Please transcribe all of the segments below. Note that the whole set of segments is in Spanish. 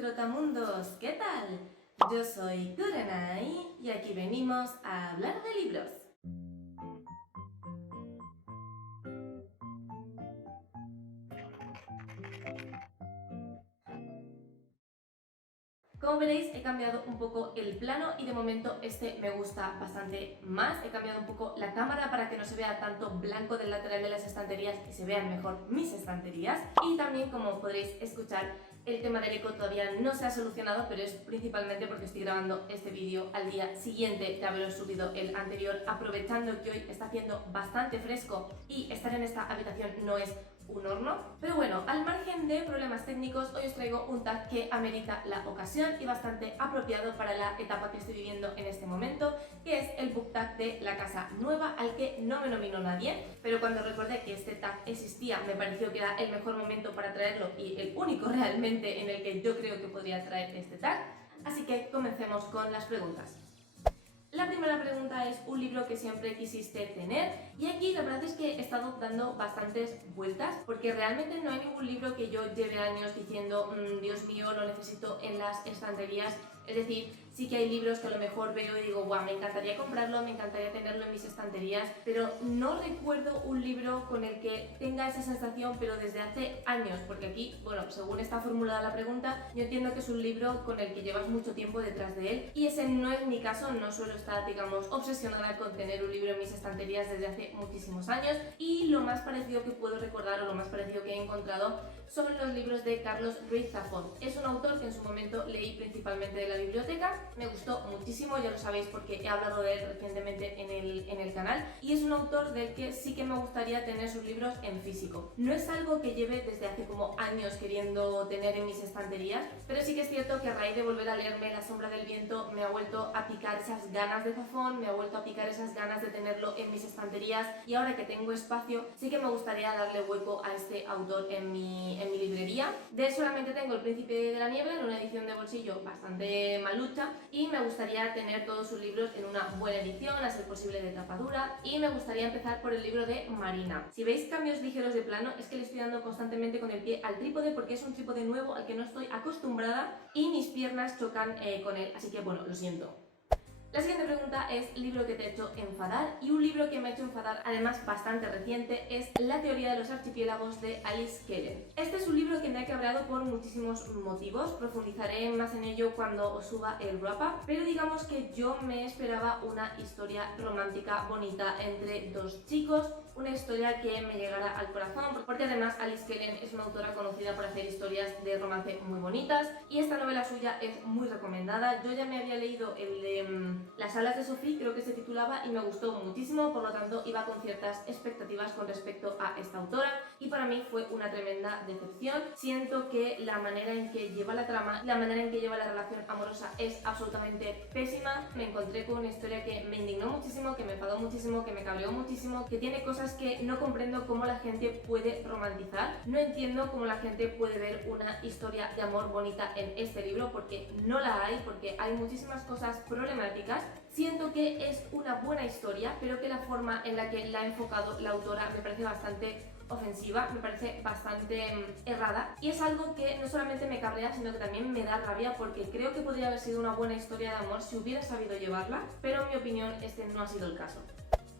Trotamundos, ¿qué tal? Yo soy Kurenai y aquí venimos a hablar de libros. Como veréis, he cambiado un poco el plano y de momento este me gusta bastante más. He cambiado un poco la cámara para que no se vea tanto blanco del lateral de las estanterías y se vean mejor mis estanterías. Y también, como podréis escuchar, el tema del eco todavía no se ha solucionado, pero es principalmente porque estoy grabando este vídeo al día siguiente de haber subido el anterior, aprovechando que hoy está haciendo bastante fresco y estar en esta habitación no es un horno. Pero bueno, al margen de problemas técnicos, hoy os traigo un tag que amerita la ocasión y bastante apropiado para la etapa que estoy viviendo en este momento, que es el book tag de la casa nueva, al que no me nominó nadie, pero cuando recordé que este tag existía me pareció que era el mejor momento para traerlo y el único realmente en el que yo creo que podría traer este tag. Así que comencemos con las preguntas. La primera pregunta es un libro que siempre quisiste tener, y aquí la verdad es que he estado dando bastantes vueltas porque realmente no hay ningún libro que yo lleve años diciendo Dios mío, lo necesito en las estanterías. Es decir, sí que hay libros que a lo mejor veo y digo, guau, me encantaría comprarlo, me encantaría tenerlo en mis estanterías, pero no recuerdo un libro con el que tenga esa sensación, pero desde hace años, porque aquí, bueno, según está formulada la pregunta, yo entiendo que es un libro con el que llevas mucho tiempo detrás de él, y ese no es mi caso. No suelo estar, digamos, obsesionada con tener un libro en mis estanterías desde hace muchísimos años, y lo más parecido que puedo recordar o lo más parecido que he encontrado son los libros de Carlos Ruiz Zafón. Es un autor que en su momento leí principalmente de la biblioteca, me gustó muchísimo, ya lo sabéis porque he hablado de él recientemente en el canal, y es un autor del que sí que me gustaría tener sus libros en físico. No es algo que lleve desde hace como años queriendo tener en mis estanterías, pero sí que es cierto que a raíz de volver a leerme La sombra del viento me ha vuelto a picar esas ganas de Zafón, me ha vuelto a picar esas ganas de tenerlo en mis estanterías, y ahora que tengo espacio sí que me gustaría darle hueco a este autor en mi librería. De él solamente tengo El príncipe de la niebla en una edición de bolsillo bastante malucha, y me gustaría tener todos sus libros en una buena edición, a ser posible de tapa dura, y me gustaría empezar por el libro de Marina. Si veis cambios ligeros de plano es que le estoy dando constantemente con el pie al trípode porque es un trípode nuevo al que no estoy acostumbrada y mis piernas chocan con él, así que bueno, lo siento. La siguiente pregunta es libro que te ha hecho enfadar, y un libro que me ha hecho enfadar, además bastante reciente, es La teoría de los archipiélagos de Alice Kellen. Este es un libro que me ha cabreado por muchísimos motivos, profundizaré más en ello cuando os suba el wrap-up, pero digamos que yo me esperaba una historia romántica bonita entre dos chicos, una historia que me llegara al corazón, porque además Alice Kellen es una autora conocida por hacer historias de romance muy bonitas, y esta novela suya es muy recomendada. Yo ya me había leído el de Las alas de Sophie, creo que se titulaba, y me gustó muchísimo, por lo tanto iba con ciertas expectativas con respecto a esta autora, y para mí fue una tremenda decepción. Siento que la manera en que lleva la trama, la manera en que lleva la relación amorosa es absolutamente pésima. Me encontré con una historia que me indignó muchísimo, que me enfadó muchísimo, que me cabreó muchísimo, que tiene cosas que no comprendo cómo la gente puede romantizar. No entiendo cómo la gente puede ver una historia de amor bonita en este libro, porque no la hay, porque hay muchísimas cosas problemáticas. Siento que es una buena historia, pero que la forma en la que la ha enfocado la autora me parece bastante ofensiva, me parece bastante errada, y es algo que no solamente me cabrea, sino que también me da rabia, porque creo que podría haber sido una buena historia de amor si hubiera sabido llevarla, pero en mi opinión este no ha sido el caso.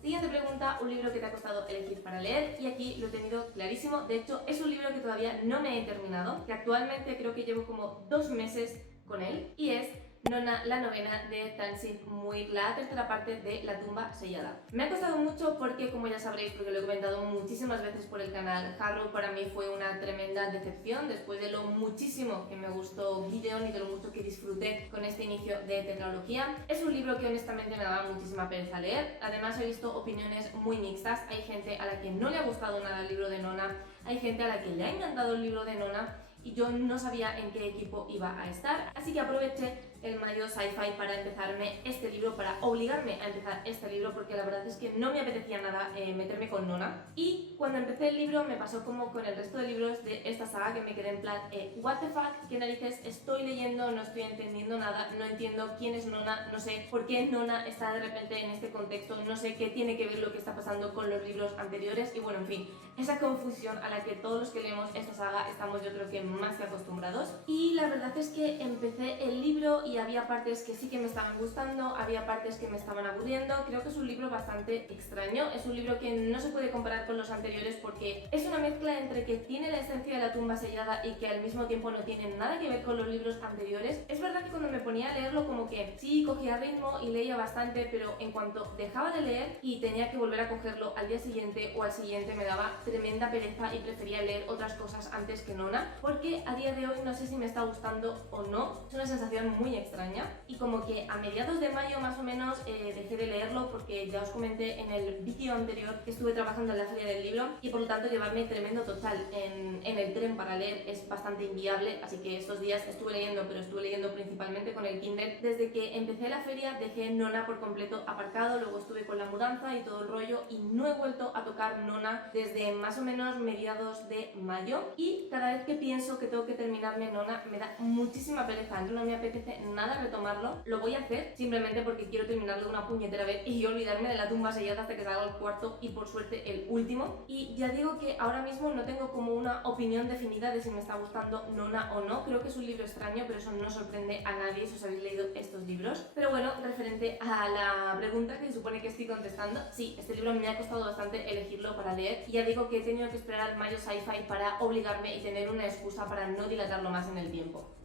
Siguiente pregunta, un libro que te ha costado elegir para leer, y aquí lo he tenido clarísimo. De hecho, es un libro que todavía no me he terminado, que actualmente creo que llevo como 2 meses con él, y es Nona, la novena de Tansin Muir, la tercera parte de La tumba sellada. Me ha costado mucho porque, como ya sabréis, porque lo he comentado muchísimas veces por el canal, Harrow para mí fue una tremenda decepción después de lo muchísimo que me gustó Gideon y de lo mucho que disfruté con este inicio de tetralogía. Es un libro que honestamente me daba muchísima pereza leer. Además he visto opiniones muy mixtas. Hay gente a la que no le ha gustado nada el libro de Nona, hay gente a la que le ha encantado el libro de Nona, y yo no sabía en qué equipo iba a estar, así que aproveché el mayo sci-fi para empezarme este libro, para obligarme a empezar este libro, porque la verdad es que no me apetecía nada meterme con Nona. Y cuando empecé el libro me pasó como con el resto de libros de esta saga, que me quedé en plan what the fuck, qué narices estoy leyendo, no estoy entendiendo nada, no entiendo quién es Nona, no sé por qué Nona está de repente en este contexto, no sé qué tiene que ver lo que está pasando con los libros anteriores, y bueno, en fin, esa confusión a la que todos los que leemos esta saga estamos, yo creo que más que acostumbrados. Y la verdad es que empecé el libro y había partes que sí que me estaban gustando, había partes que me estaban aburriendo. Creo que es un libro bastante extraño, es un libro que no se puede comparar con los anteriores porque es una mezcla entre que tiene la esencia de La tumba sellada y que al mismo tiempo no tiene nada que ver con los libros anteriores. Es verdad que cuando me ponía a leerlo como que sí cogía ritmo y leía bastante, pero en cuanto dejaba de leer y tenía que volver a cogerlo al día siguiente o al siguiente me daba tremenda pereza y prefería leer otras cosas antes que Nona, porque a día de hoy no sé si me está gustando o no. Es una sensación muy extraña y como que a mediados de mayo más o menos dejé de leerlo porque ya os comenté en el vídeo anterior que estuve trabajando en la feria del libro y por lo tanto llevarme tremendo total en el tren para leer es bastante inviable, así que estos días estuve leyendo, pero estuve leyendo principalmente con el Kindle. Desde que empecé la feria dejé Nona por completo aparcado, luego estuve con la mudanza y todo el rollo y no he vuelto a tocar Nona desde más o menos mediados de mayo y cada vez que pienso que tengo que terminarme Nona me da muchísima pereza, no me apetece nada retomarlo. Lo voy a hacer simplemente porque quiero terminarlo una puñetera vez y olvidarme de La tumba sellada hasta que salga el cuarto y por suerte el último. Y ya digo que ahora mismo no tengo como una opinión definida de si me está gustando Nona o no. Creo que es un libro extraño, pero eso no sorprende a nadie si os habéis leído estos libros. Pero bueno, referente a la pregunta que se supone que estoy contestando, sí, este libro me ha costado bastante elegirlo para leer y ya digo que he tenido que esperar al mayo sci-fi para obligarme y tener una excusa para no dilatarlo más en el tiempo.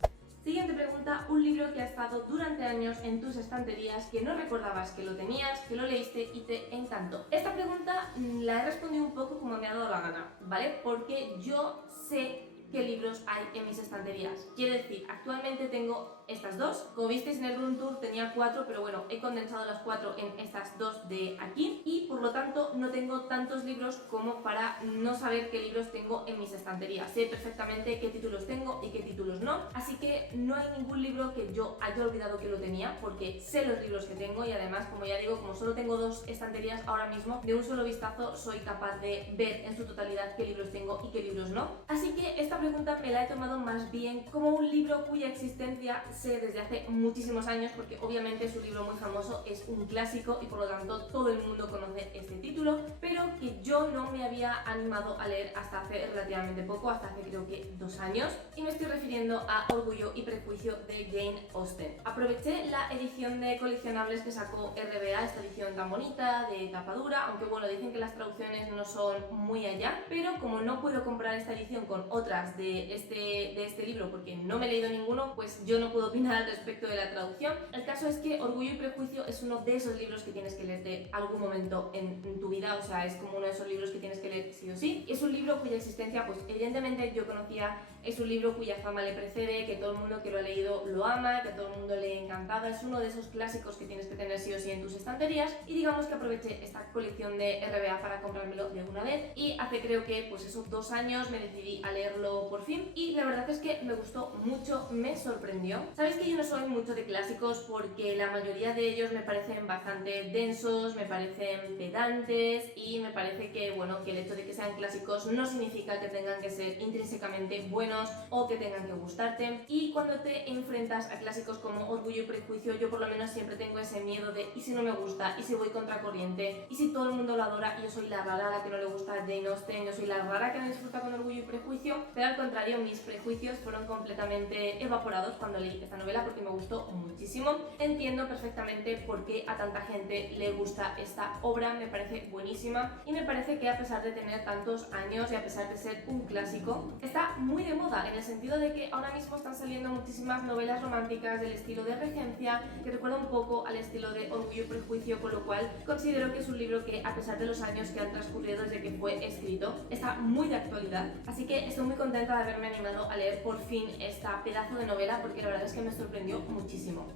Siguiente pregunta, un libro que ha estado durante años en tus estanterías, que no recordabas que lo tenías, que lo leíste y te encantó. Esta pregunta la he respondido un poco como me ha dado la gana, ¿vale? Porque yo sé qué libros hay en mis estanterías. Quiero decir, actualmente tengo estas dos. Como visteis en el Room Tour tenía 4, pero bueno, he condensado las 4 en estas dos de aquí y por lo tanto no tengo tantos libros como para no saber qué libros tengo en mis estanterías. Sé perfectamente qué títulos tengo y qué títulos no, así que no hay ningún libro que yo haya olvidado que lo tenía porque sé los libros que tengo y además, como ya digo, como solo tengo dos estanterías ahora mismo, de un solo vistazo soy capaz de ver en su totalidad qué libros tengo y qué libros no. Así que esta pregunta me la he tomado más bien como un libro cuya existencia sé desde hace muchísimos años porque obviamente es un libro muy famoso, es un clásico y por lo tanto todo el mundo conoce este título, pero que yo no me había animado a leer hasta hace relativamente poco, hasta hace creo que 2 años, y me estoy refiriendo a Orgullo y Prejuicio de Jane Austen. Aproveché la edición de coleccionables que sacó RBA, esta edición tan bonita, de tapa dura, aunque bueno, dicen que las traducciones no son muy allá, pero como no puedo comprar esta edición con otras de este libro porque no me he leído ninguno, pues yo no puedo opinar al respecto de la traducción. El caso es que Orgullo y Prejuicio es uno de esos libros que tienes que leerte algún momento en tu vida, o sea, es como uno de esos libros que tienes que leer sí o sí. Es un libro cuya existencia, pues evidentemente yo conocía, es un libro cuya fama le precede, que todo el mundo que lo ha leído lo ama, que a todo el mundo le ha encantado, es uno de esos clásicos que tienes que tener sí o sí en tus estanterías y digamos que aproveché esta colección de RBA para comprármelo de una vez y hace creo que pues esos 2 años me decidí a leerlo por fin y la verdad es que me gustó mucho, me sorprendió. Sabéis que yo no soy mucho de clásicos porque la mayoría de ellos me parecen bastante densos, me parecen pedantes y me parece que, bueno, que el hecho de que sean clásicos no significa que tengan que ser intrínsecamente buenos o que tengan que gustarte. Y cuando te enfrentas a clásicos como Orgullo y Prejuicio, yo por lo menos siempre tengo ese miedo de ¿y si no me gusta? ¿Y si voy contracorriente? ¿Y si todo el mundo lo adora y yo soy la rara a la que no le gusta Jane Austen? Yo soy la rara que no disfruta con Orgullo y Prejuicio, pero al contrario, mis prejuicios fueron completamente evaporados cuando leí esta novela porque me gustó muchísimo. Entiendo perfectamente por qué a tanta gente le gusta esta obra, me parece buenísima y me parece que a pesar de tener tantos años y a pesar de ser un clásico, está muy de moda en el sentido de que ahora mismo están saliendo muchísimas novelas románticas del estilo de Regencia que recuerda un poco al estilo de Orgullo y Prejuicio, con lo cual considero que es un libro que a pesar de los años que han transcurrido desde que fue escrito, está muy de actualidad, así que estoy muy contenta de haberme animado a leer por fin esta pedazo de novela porque la verdad es que me sorprendió muchísimo.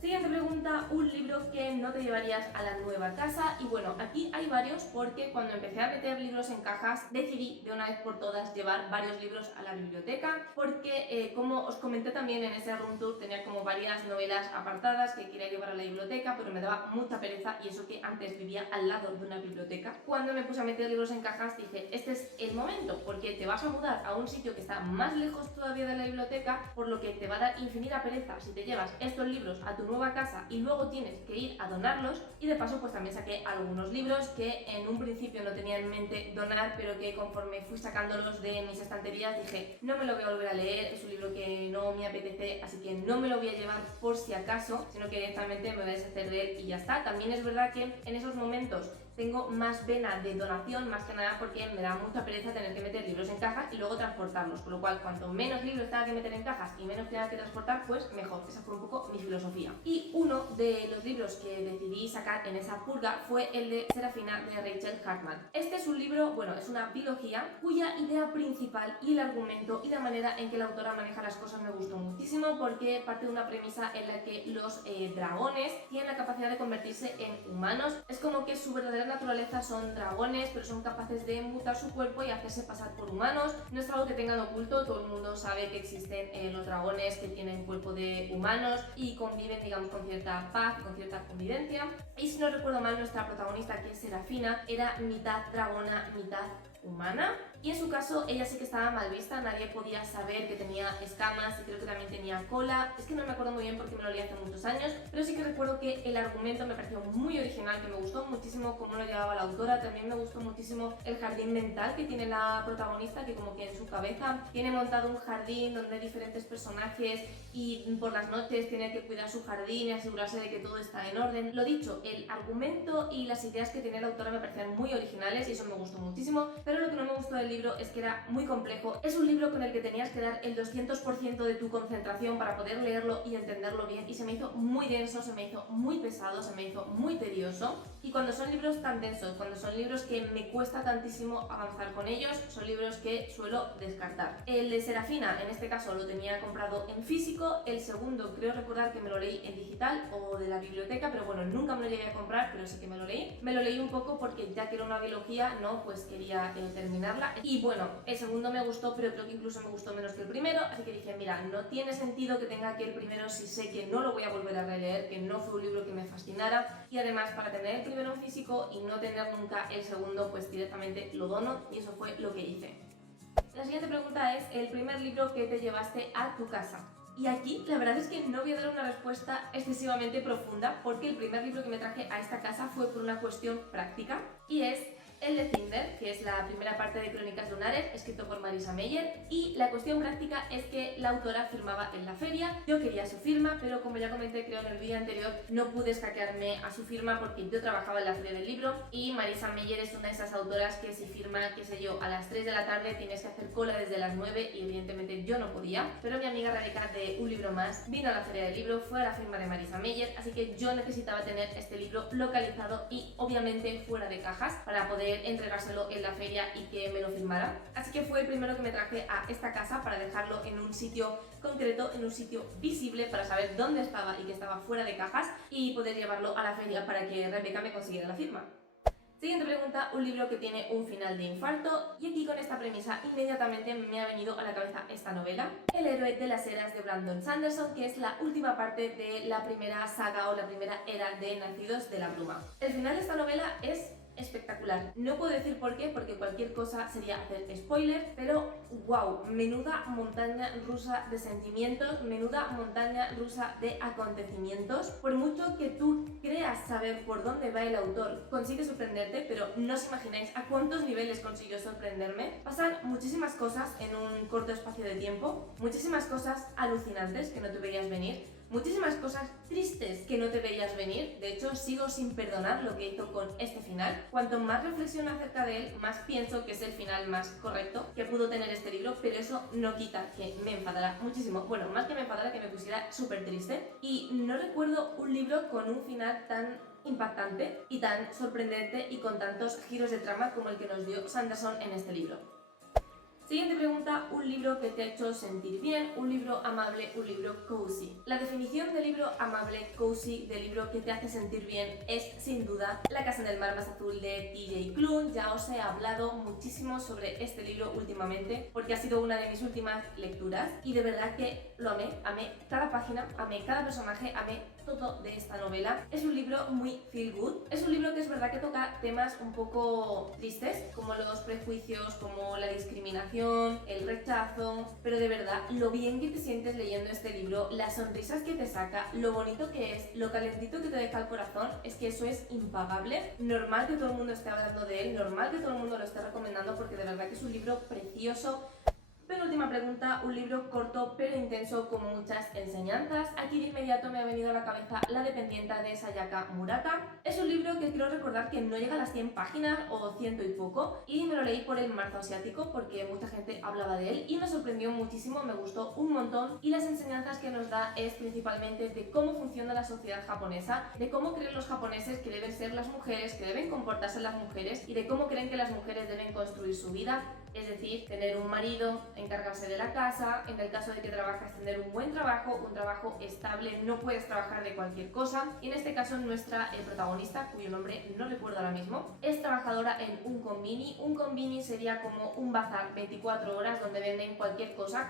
Siguiente pregunta, un libro que no te llevarías a la nueva casa. Y bueno, aquí hay varios porque cuando empecé a meter libros en cajas decidí de una vez por todas llevar varios libros a la biblioteca porque como os comenté también en ese room tour tenía como varias novelas apartadas que quería llevar a la biblioteca pero me daba mucha pereza y eso que antes vivía al lado de una biblioteca. Cuando me puse a meter libros en cajas dije este es el momento porque te vas a mudar a un sitio que está más lejos todavía de la biblioteca, por lo que te va a dar infinita pereza si te llevas estos libros a tu nueva casa y luego tienes que ir a donarlos. Y de paso pues también saqué algunos libros que en un principio no tenía en mente donar, pero que conforme fui sacándolos de mis estanterías dije, no me lo voy a volver a leer, es un libro que no me apetece, así que no me lo voy a llevar por si acaso, sino que directamente me voy a deshacer de él y ya está. También es verdad que en esos momentos tengo más vena de donación, más que nada porque me da mucha pereza tener que meter libros en cajas y luego transportarlos, con lo cual cuanto menos libros tenga que meter en cajas y menos tenga que transportar, pues mejor. Esa fue un poco mi filosofía. Y uno de los libros que decidí sacar en esa purga fue el de Serafina de Rachel Hartman. Este es un libro, bueno, es una biología cuya idea principal y el argumento y la manera en que la autora maneja las cosas me gustó muchísimo, porque parte de una premisa en la que los dragones tienen la capacidad de convertirse en humanos. Es como que su verdadera naturaleza son dragones, pero son capaces de mutar su cuerpo y hacerse pasar por humanos. No es algo que tengan oculto, todo el mundo sabe que existen los dragones que tienen cuerpo de humanos y conviven, digamos, con cierta paz, con cierta convivencia. Y si no recuerdo mal, nuestra protagonista, que es Serafina, era mitad dragona, mitad humana, y en su caso ella sí que estaba mal vista, nadie podía saber que tenía escamas y creo que también tenía cola. Es que no me acuerdo muy bien porque me lo leí hace muchos años, pero sí que recuerdo que el argumento me pareció muy original, que me gustó muchísimo cómo lo llevaba la autora. También me gustó muchísimo el jardín mental que tiene la protagonista, que como que en su cabeza tiene montado un jardín donde hay diferentes personajes y por las noches tiene que cuidar su jardín y asegurarse de que todo está en orden. Lo dicho, el argumento y las ideas que tiene la autora me parecían muy originales y eso me gustó muchísimo, pero lo que no me gustó del libro es que era muy complejo. Es un libro con el que tenías que dar el 200% de tu concentración para poder leerlo y entenderlo bien, y se me hizo muy denso, se me hizo muy pesado, se me hizo muy tedioso. Y cuando son libros tan densos, cuando son libros que me cuesta tantísimo avanzar con ellos, son libros que suelo descartar. El de Serafina, en este caso, lo tenía comprado en físico. El segundo creo recordar que me lo leí en digital o de la biblioteca, pero bueno, nunca me lo llegué a comprar, pero sí que me lo leí. Me lo leí un poco porque ya que era una biología, ¿no? Pues quería terminarla. Y bueno, el segundo me gustó, pero creo que incluso me gustó menos que el primero, así que dije, mira, no tiene sentido que tenga que el primero si sé que no lo voy a volver a releer, que no fue un libro que me fascinara, y además para tener el primero en físico y no tener nunca el segundo, pues directamente lo dono, y eso fue lo que hice. La siguiente pregunta es el primer libro que te llevaste a tu casa. Y aquí la verdad es que no voy a dar una respuesta excesivamente profunda, porque el primer libro que me traje a esta casa fue por una cuestión práctica, y es el de Cinder, que es la primera parte de Crónicas Lunares, escrito por Marisa Meyer, y la cuestión práctica es que la autora firmaba en la feria. Yo quería su firma, pero como ya comenté creo en el vídeo anterior, no pude escaquearme a su firma porque yo trabajaba en la feria del libro, y Marisa Meyer es una de esas autoras que si firma, qué sé yo, a las 3 de la tarde tienes que hacer cola desde las 9 y evidentemente yo no podía, pero mi amiga Rebeca de Un Libro Más vino a la feria del libro, fue a la firma de Marisa Meyer, así que yo necesitaba tener este libro localizado y obviamente fuera de cajas para poder entregárselo en la feria y que me lo firmara. Así que fue el primero que me traje a esta casa para dejarlo en un sitio concreto, en un sitio visible para saber dónde estaba y que estaba fuera de cajas y poder llevarlo a la feria para que Rebeca me consiguiera la firma. Siguiente pregunta, un libro que tiene un final de infarto, y aquí con esta premisa inmediatamente me ha venido a la cabeza esta novela, El héroe de las eras de Brandon Sanderson, que es la última parte de la primera saga o la primera era de Nacidos de la Bruma. El final de esta novela es espectacular. No puedo decir por qué, porque cualquier cosa sería hacer spoiler, pero wow, menuda montaña rusa de sentimientos, menuda montaña rusa de acontecimientos. Por mucho que tú creas saber por dónde va el autor, consigue sorprenderte, pero no os imagináis a cuántos niveles consiguió sorprenderme. Pasan muchísimas cosas en un corto espacio de tiempo, muchísimas cosas alucinantes que no te veías venir, muchísimas cosas tristes que no te veías venir. De hecho, sigo sin perdonar lo que hizo con este final. Cuanto más reflexiono acerca de él, más pienso que es el final más correcto que pudo tener este libro, pero eso no quita que me enfadara muchísimo. Bueno, más que me enfadara, que me pusiera súper triste. Y no recuerdo un libro con un final tan impactante y tan sorprendente y con tantos giros de trama como el que nos dio Sanderson en este libro. Siguiente pregunta, un libro que te ha hecho sentir bien, un libro amable, un libro cozy. La definición de libro amable, cozy, de libro que te hace sentir bien es sin duda La casa en el mar más azul de TJ Klune. Ya os he hablado muchísimo sobre este libro últimamente porque ha sido una de mis últimas lecturas y de verdad que lo amé, amé cada página, amé cada personaje, amé todo de esta novela. Es un libro muy feel good, es un libro que es verdad que toca temas un poco tristes, como los prejuicios, como la discriminación, el rechazo, pero de verdad, lo bien que te sientes leyendo este libro, las sonrisas que te saca, lo bonito que es, lo calentito que te deja el corazón, es que eso es impagable. Normal que todo el mundo esté hablando de él, normal que todo el mundo lo esté recomendando, porque de verdad que es un libro precioso. Penúltima pregunta, un libro corto pero intenso con muchas enseñanzas. Aquí de inmediato me ha venido a la cabeza La dependienta de Sayaka Murata. Es un libro que quiero recordar que no llega a las 100 páginas o ciento y poco, y me lo leí por el marzo asiático porque mucha gente hablaba de él y me sorprendió muchísimo, me gustó un montón, y las enseñanzas que nos da es principalmente de cómo funciona la sociedad japonesa, de cómo creen los japoneses que deben ser las mujeres, que deben comportarse las mujeres, y de cómo creen que las mujeres deben construir su vida. Es decir, tener un marido, encargarse de la casa, en el caso de que trabajas, tener un buen trabajo, un trabajo estable, no puedes trabajar de cualquier cosa. Y en este caso nuestra protagonista, cuyo nombre no recuerdo ahora mismo, es trabajadora en un konbini. Un konbini sería como un bazar 24 horas donde venden cualquier cosa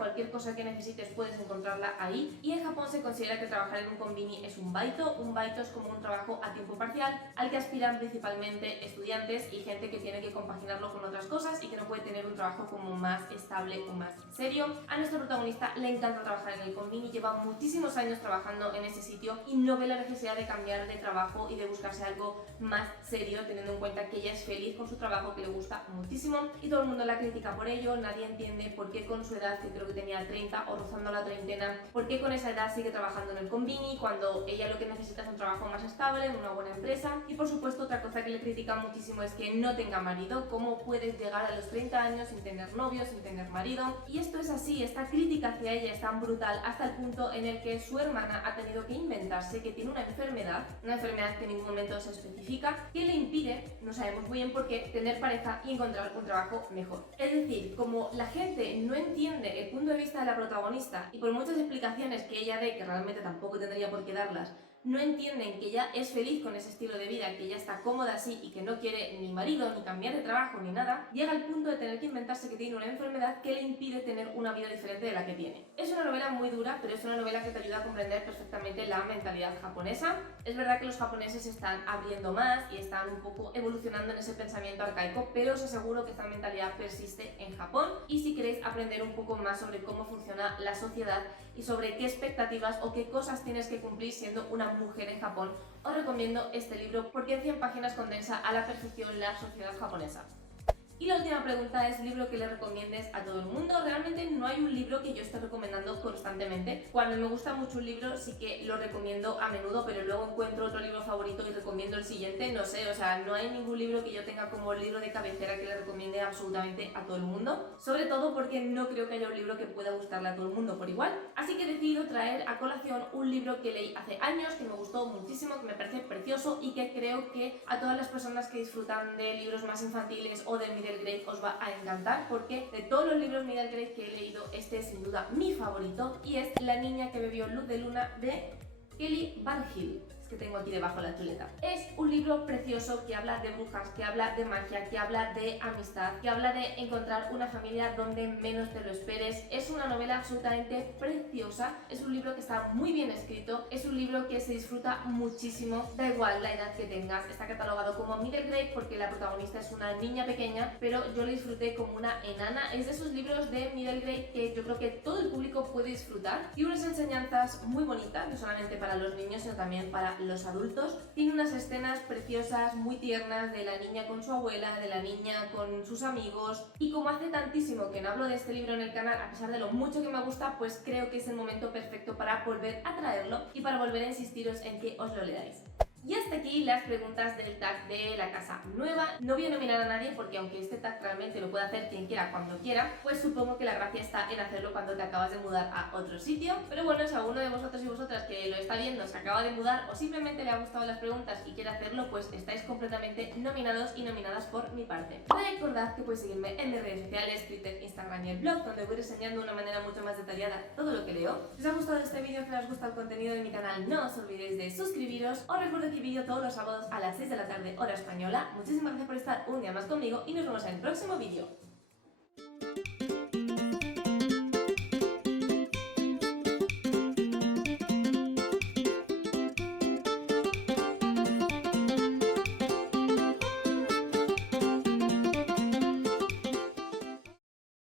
que necesites puedes encontrarla ahí. Y en Japón se considera que trabajar en un konbini es un baito. Un baito es como un trabajo a tiempo parcial al que aspiran principalmente estudiantes y gente que tiene que compaginarlo con otras cosas y que no puede tener un trabajo como más estable o más serio. A nuestra protagonista le encanta trabajar en el konbini, lleva muchísimos años trabajando en ese sitio y no ve la necesidad de cambiar de trabajo y de buscarse algo más serio, teniendo en cuenta que ella es feliz con su trabajo, que le gusta muchísimo, y todo el mundo la critica por ello. Nadie entiende por qué con su edad, que creo que tenía 30 o rozando la treintena, por qué con esa edad sigue trabajando en el konbini cuando ella lo que necesita es un trabajo más estable en una buena empresa. Y por supuesto otra cosa que le critican muchísimo es que no tenga marido. ¿Cómo puedes llegar a los 30 años sin tener novio, sin tener marido? Y esto es así, esta crítica hacia ella es tan brutal hasta el punto en el que su hermana ha tenido que inventarse que tiene una enfermedad que en ningún momento se especifica, que le impide, no sabemos muy bien por qué, tener pareja y encontrar un trabajo mejor. Es decir, como la gente no entiende el punto de vista de la protagonista y por muchas explicaciones que ella dé, que realmente tampoco tendría por qué darlas, no entienden que ella es feliz con ese estilo de vida, que ella está cómoda así y que no quiere ni marido, ni cambiar de trabajo, ni nada, llega al punto de tener que inventarse que tiene una enfermedad que le impide tener una vida diferente de la que tiene. Es una novela muy dura, pero es una novela que te ayuda a comprender perfectamente la mentalidad japonesa. Es verdad que los japoneses se están abriendo más y están un poco evolucionando en ese pensamiento arcaico, pero os aseguro que esta mentalidad persiste en Japón. Y si queréis aprender un poco más sobre cómo funciona la sociedad y sobre qué expectativas o qué cosas tienes que cumplir siendo una mujer en Japón, os recomiendo este libro porque en 100 páginas condensa a la perfección la sociedad japonesa. Y la última pregunta es libro que le recomiendes a todo el mundo. Realmente no hay un libro que yo esté recomendando constantemente. Cuando me gusta mucho un libro sí que lo recomiendo a menudo, pero luego encuentro otro libro favorito y recomiendo el siguiente, no sé, o sea, no hay ningún libro que yo tenga como libro de cabecera que le recomiende absolutamente a todo el mundo, sobre todo porque no creo que haya un libro que pueda gustarle a todo el mundo por igual. Así que he decidido traer a colación un libro que leí hace años, que me gustó muchísimo, que me parece precioso y que creo que a todas las personas que disfrutan de libros más infantiles o de Middle Grade os va a encantar, porque de todos los libros Middle Grade que he leído, este es sin duda mi favorito, y es La niña que bebió luz de luna de Kelly Barhill. Que tengo aquí debajo la chuleta. Es un libro precioso que habla de brujas, que habla de magia, que habla de amistad, que habla de encontrar una familia donde menos te lo esperes. Es una novela absolutamente preciosa, es un libro que está muy bien escrito, es un libro que se disfruta muchísimo, da igual la edad que tengas. Está catalogado como middle grade porque la protagonista es una niña pequeña, pero yo lo disfruté como una enana. Es de esos libros de middle grade que yo creo que todo el público puede disfrutar, y unas enseñanzas muy bonitas, no solamente para los niños sino también para los adultos. Tiene unas escenas preciosas, muy tiernas, de la niña con su abuela, de la niña con sus amigos, y como hace tantísimo que no hablo de este libro en el canal, a pesar de lo mucho que me gusta, pues creo que es el momento perfecto para volver a traerlo y para volver a insistiros en que os lo leáis. Y hasta aquí las preguntas del tag de la casa nueva. No voy a nominar a nadie porque aunque este tag realmente lo puede hacer quien quiera cuando quiera, pues supongo que la gracia está en hacerlo cuando te acabas de mudar a otro sitio. Pero bueno, si alguno de vosotros y vosotras que lo está viendo se acaba de mudar o simplemente le ha gustado las preguntas y quiere hacerlo, pues estáis completamente nominados y nominadas por mi parte. Recordad que podéis seguirme en mis redes sociales, Twitter, Instagram y el blog, donde voy enseñando de una manera mucho más detallada todo lo que leo. Si os ha gustado este vídeo, que os gusta el contenido de mi canal, no os olvidéis de suscribiros. Os recuerdo que vídeo todos los sábados a las 6 de la tarde hora española. Muchísimas gracias por estar un día más conmigo y nos vemos en el próximo vídeo.